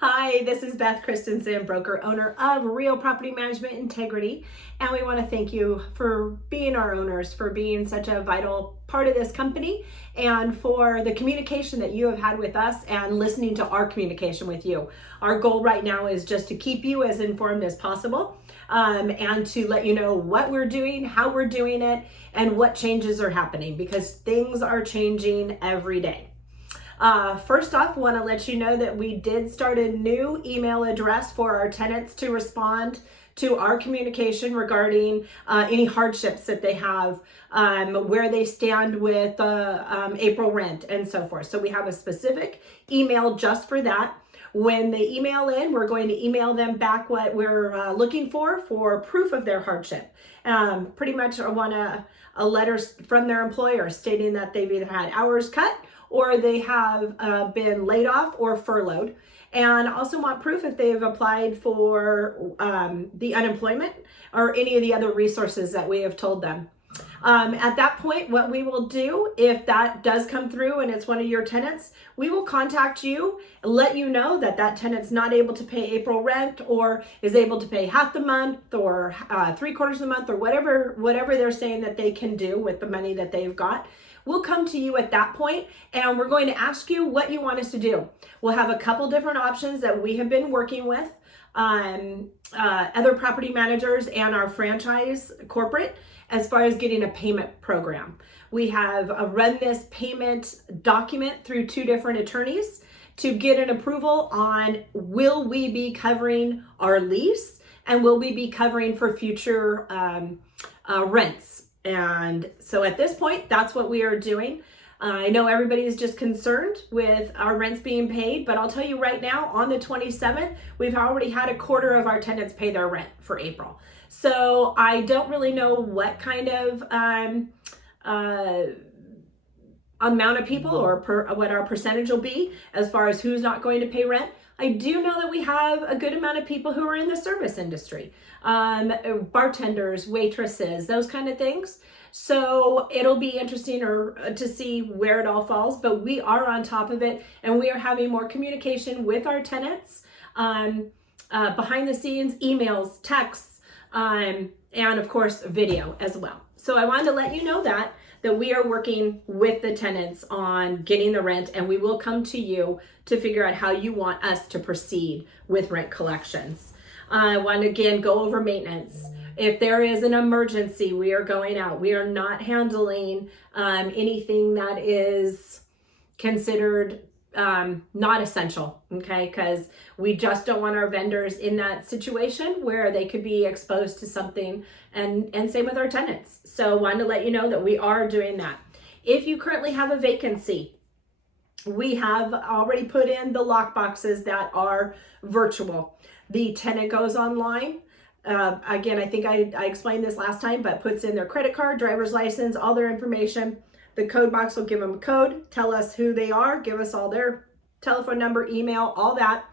Hi, this is Beth Kristensen, broker owner of Real Property Management Integrity, and we want to thank you for being our owners, for being such a vital part of this company, and for the communication that you have had with us and listening to our communication with you. Our goal right now is just to keep you as informed as possible, and to let you know what we're doing, how we're doing it, and what changes are happening, because things are changing every day. First off, want to let you know that we did start a new email address for our tenants to respond to our communication regarding any hardships that they have, where they stand with April rent and so forth. So we have a specific email just for that. When they email in, we're going to email them back what we're looking for proof of their hardship. Pretty much I want a letter from their employer stating that they've either had hours cut or they have been laid off or furloughed. And also want proof if they've applied for the unemployment or any of the other resources that we have told them. At that point, what we will do, if that does come through and it's one of your tenants, we will contact you and let you know that that tenant's not able to pay April rent or is able to pay half the month or 3/4 of the month or whatever they're saying that they can do with the money that they've got. We'll come to you at that point and we're going to ask you what you want us to do. We'll have a couple different options that we have been working with other property managers and our franchise corporate as far as getting a payment program. We have run this payment document through 2 different attorneys to get an approval on will we be covering our lease and will we be covering for future rents. And so at this point, that's what we are doing. I know everybody is just concerned with our rents being paid, but I'll tell you right now, on the 27th, we've already had 1/4 of our tenants pay their rent for April. So I don't really know what kind of amount of people or what our percentage will be as far as who's not going to pay rent. I do know that we have a good amount of people who are in the service industry, bartenders, waitresses, those kind of things. So it'll be interesting to see where it all falls, but we are on top of it and we are having more communication with our tenants, behind the scenes, emails, texts, and of course video as well. So I wanted to let you know that we are working with the tenants on getting the rent, and we will come to you to figure out how you want us to proceed with rent collections. I want to again go over maintenance. If there is an emergency, we are going out. We are not handling anything that is considered not essential, okay? Because we just don't want our vendors in that situation where they could be exposed to something, and same with our tenants. So wanted to let you know that we are doing that. If you currently have a vacancy, we have already put in the lock boxes that are virtual. The tenant goes online. Again, I think I explained this last time, but puts in their credit card, driver's license, all their information. The code box will give them a code, tell us who they are, give us all their telephone number, email, all that.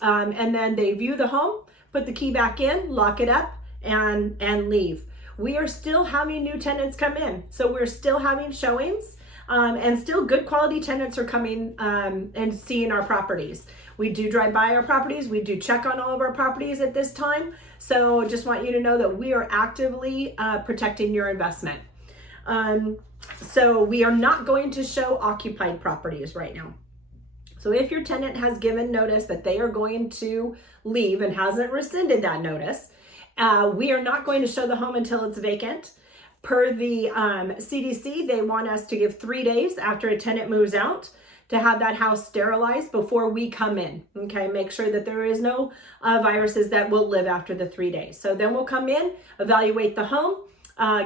And then they view the home, put the key back in, lock it up, and leave. We are still having new tenants come in. So we're still having showings, and still good quality tenants are coming and seeing our properties. We do drive by our properties. We do check on all of our properties at this time. So just want you to know that we are actively protecting your investment. So we are not going to show occupied properties right now. So if your tenant has given notice that they are going to leave and hasn't rescinded that notice, we are not going to show the home until it's vacant. Per the CDC, they want us to give 3 days after a tenant moves out to have that house sterilized before we come in, okay? Make sure that there is no viruses that will live after the 3 days. So then we'll come in, evaluate the home,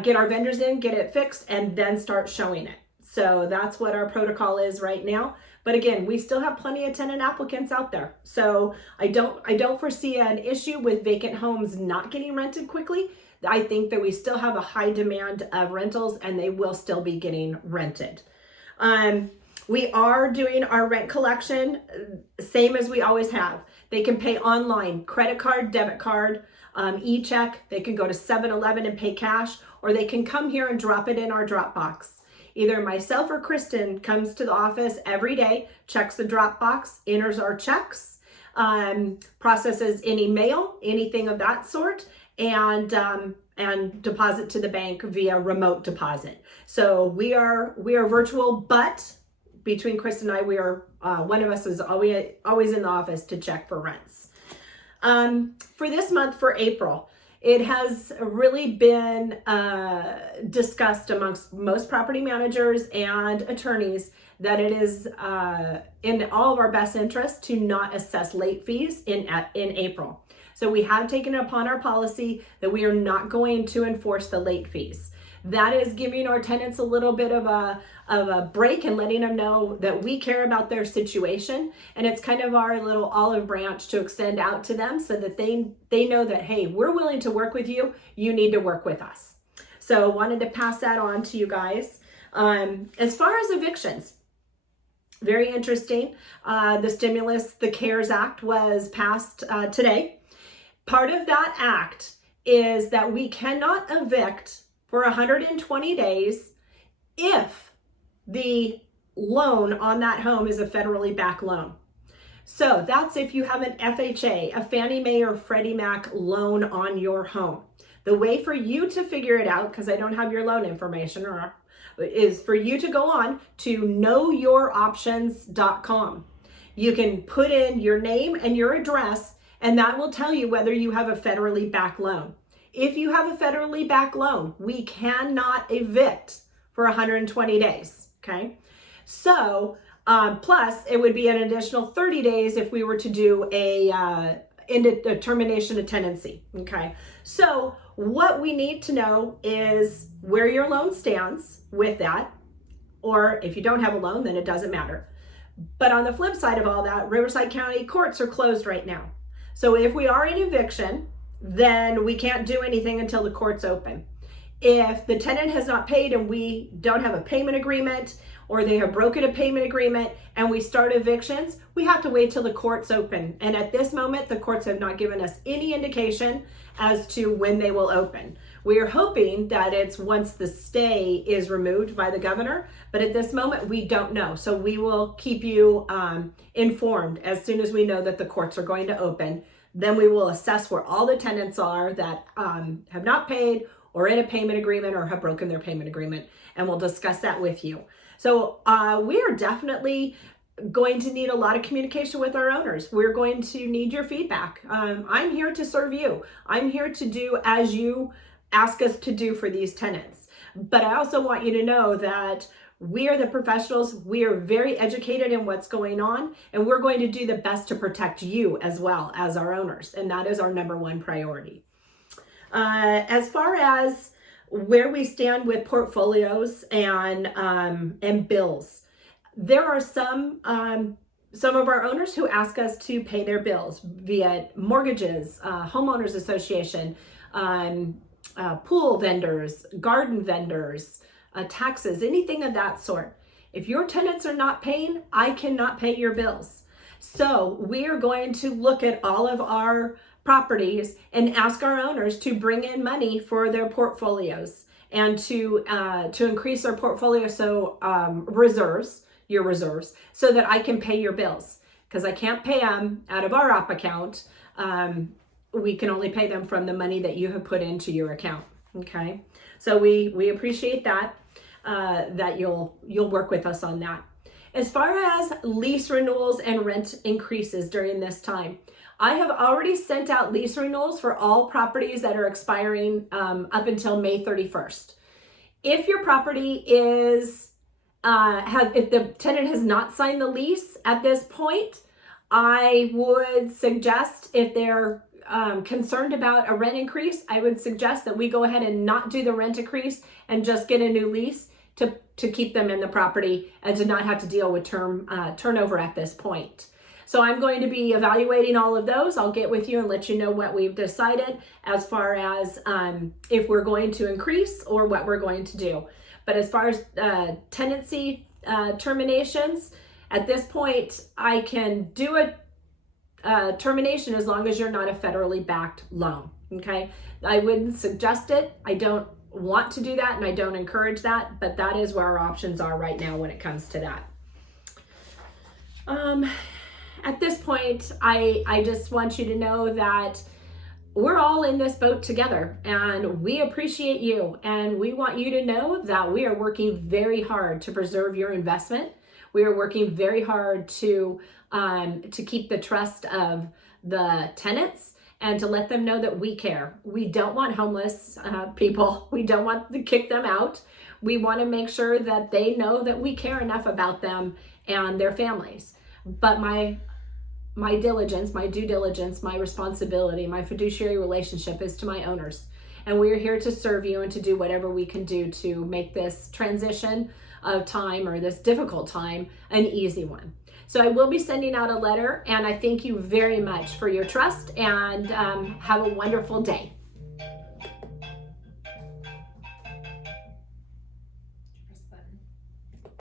get our vendors in, get it fixed, and then start showing it. So that's what our protocol is right now. But again, we still have plenty of tenant applicants out there. So I don't foresee an issue with vacant homes not getting rented quickly. I think that we still have a high demand of rentals and they will still be getting rented. We are doing our rent collection same as we always have. They can pay online, credit card, debit card, e-check. They can go to 7-Eleven and pay cash, or they can come here and drop it in our drop box. Either myself or Kristen comes to the office every day, checks the drop box, enters our checks, processes any mail, anything of that sort, and deposit to the bank via remote deposit. So we are virtual, but between Chris and I, we are one of us is always in the office to check for rents. For this month, for April, it has really been discussed amongst most property managers and attorneys that it is in all of our best interest to not assess late fees in April. So we have taken it upon our policy that we are not going to enforce the late fees. That is giving our tenants a little bit of a break and letting them know that we care about their situation. And it's kind of our little olive branch to extend out to them so that they know that, hey, we're willing to work with you. You need to work with us. So wanted to pass that on to you guys. As far as evictions, very interesting. The stimulus, the CARES Act was passed today. Part of that act is that we cannot evict for 120 days if the loan on that home is a federally backed loan. So that's if you have an FHA, a Fannie Mae or Freddie Mac loan on your home. The way for you to figure it out, because I don't have your loan information, is for you to go on to knowyouroptions.com. You can put in your name and your address, and that will tell you whether you have a federally backed loan. If you have a federally backed loan, we cannot evict for 120 days, okay? So, plus it would be an additional 30 days if we were to do a termination of tenancy, okay? So what we need to know is where your loan stands with that, or if you don't have a loan, then it doesn't matter. But on the flip side of all that, Riverside County courts are closed right now. So if we are in eviction, then we can't do anything until the courts open. If the tenant has not paid and we don't have a payment agreement, or they have broken a payment agreement and we start evictions, we have to wait till the courts open. And at this moment, the courts have not given us any indication as to when they will open. We are hoping that it's once the stay is removed by the governor, but at this moment, we don't know. So we will keep you informed as soon as we know that the courts are going to open. Then we will assess where all the tenants are that have not paid or in a payment agreement or have broken their payment agreement, and we'll discuss that with you. So we are definitely going to need a lot of communication with our owners. We're going to need your feedback. I'm here to serve you. I'm here to do as you ask us to do for these tenants. But I also want you to know that we are the professionals. We are very educated in what's going on, and we're going to do the best to protect you as well as our owners. And that is our number one priority. As far as where we stand with portfolios and bills, there are some of our owners who ask us to pay their bills via mortgages, homeowners association, pool vendors, garden vendors, taxes, anything of that sort. If your tenants are not paying, I cannot pay your bills. So we are going to look at all of our properties and ask our owners to bring in money for their portfolios and to increase their portfolio, so your reserves, so that I can pay your bills, because I can't pay them out of our op account. We can only pay them from the money that you have put into your account. Okay, so we appreciate that that you'll work with us on that. As far as lease renewals and rent increases during this time, I have already sent out lease renewals for all properties that are expiring up until May 31st. If your property is, if the tenant has not signed the lease at this point, I would suggest, if they're concerned about a rent increase, I would suggest that we go ahead and not do the rent increase and just get a new lease to keep them in the property and to not have to deal with turnover at this point. So I'm going to be evaluating all of those. I'll get with you and let you know what we've decided as far as if we're going to increase or what we're going to do. But as far as tenancy terminations, at this point, I can do a termination as long as you're not a federally backed loan, okay? I wouldn't suggest it. I don't want to do that, and I don't encourage that, but that is where our options are right now when it comes to that. at this point, I just want you to know that we're all in this boat together, and we appreciate you, and we want you to know that we are working very hard to preserve your investment. We are working very hard to keep the trust of the tenants and to let them know that we care. We don't want homeless people. We don't want to kick them out. We want to make sure that they know that we care enough about them and their families. But my diligence, my due diligence, my responsibility, my fiduciary relationship is to my owners. And we're here to serve you and to do whatever we can do to make this transition of time, or this difficult time, an easy one. So I will be sending out a letter, and I thank you very much for your trust, and have a wonderful day.